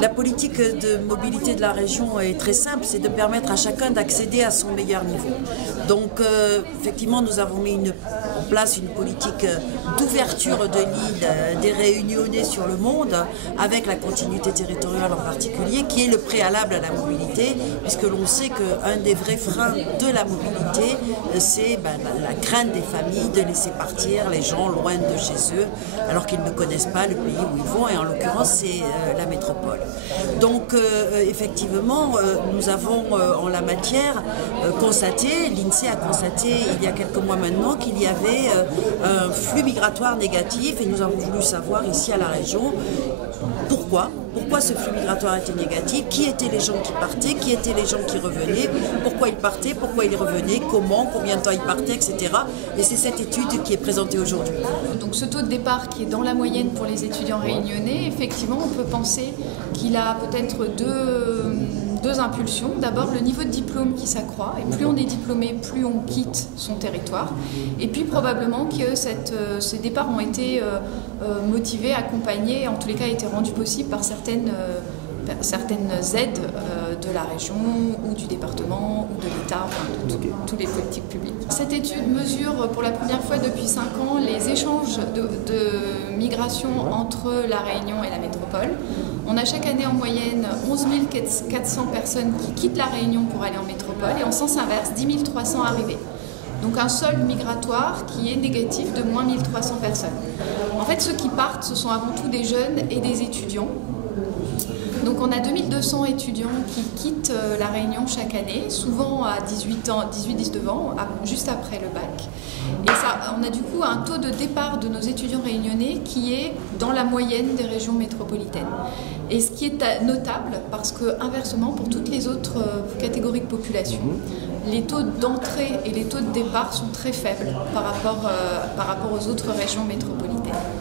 La politique de mobilité de la région est très simple, c'est de permettre à chacun d'accéder à son meilleur niveau. Donc effectivement, nous avons mis en place une politique d'ouverture de l'île des Réunionnais sur le monde, avec la continuité territoriale en particulier, qui est le préalable à la mobilité, puisque l'on sait qu'un des vrais freins de la mobilité, c'est la crainte des familles de laisser partir les gens loin de chez eux, alors qu'ils ne connaissent pas le pays où ils vont, et en l'occurrence c'est la métropole. Donc effectivement, nous avons en la matière constaté, l'INSEE a constaté il y a quelques mois maintenant qu'il y avait un flux migratoire négatif, et nous avons voulu savoir ici à la région pourquoi ce flux migratoire était négatif, qui étaient les gens qui partaient, qui étaient les gens qui revenaient, pourquoi ils partaient, pourquoi ils revenaient, comment, combien de temps ils partaient, etc. Et c'est cette étude qui est présentée aujourd'hui. Donc ce taux de départ qui est dans la moyenne pour les étudiants réunionnais, effectivement on peut penser qu'il a peut-être deux impulsions. D'abord le niveau de diplôme qui s'accroît, et plus on est diplômé, plus on quitte son territoire. Et puis probablement que ces départs ont été motivés, accompagnés, en tous les cas été rendus possibles par certaines aides de la région ou du département ou de l'État, enfin de tous les politiques publiques. Cette étude mesure pour la première fois depuis 5 ans les échanges de migration entre la Réunion et la métropole. On a chaque année en moyenne 11 400 personnes qui quittent la Réunion pour aller en métropole, et en sens inverse 10 300 arrivées. Donc un solde migratoire qui est négatif de moins 1300 personnes. En fait, ceux qui partent, ce sont avant tout des jeunes et des étudiants. Donc on a 2200 étudiants qui quittent la Réunion chaque année, souvent à 18-19 ans, juste après le bac. Et ça, on a du coup un taux de départ de nos étudiants réunionnais qui est dans la moyenne des régions métropolitaines. Et ce qui est notable, parce que inversement, pour toutes les autres catégories de population, les taux d'entrée et les taux de départ sont très faibles par rapport aux autres régions métropolitaines.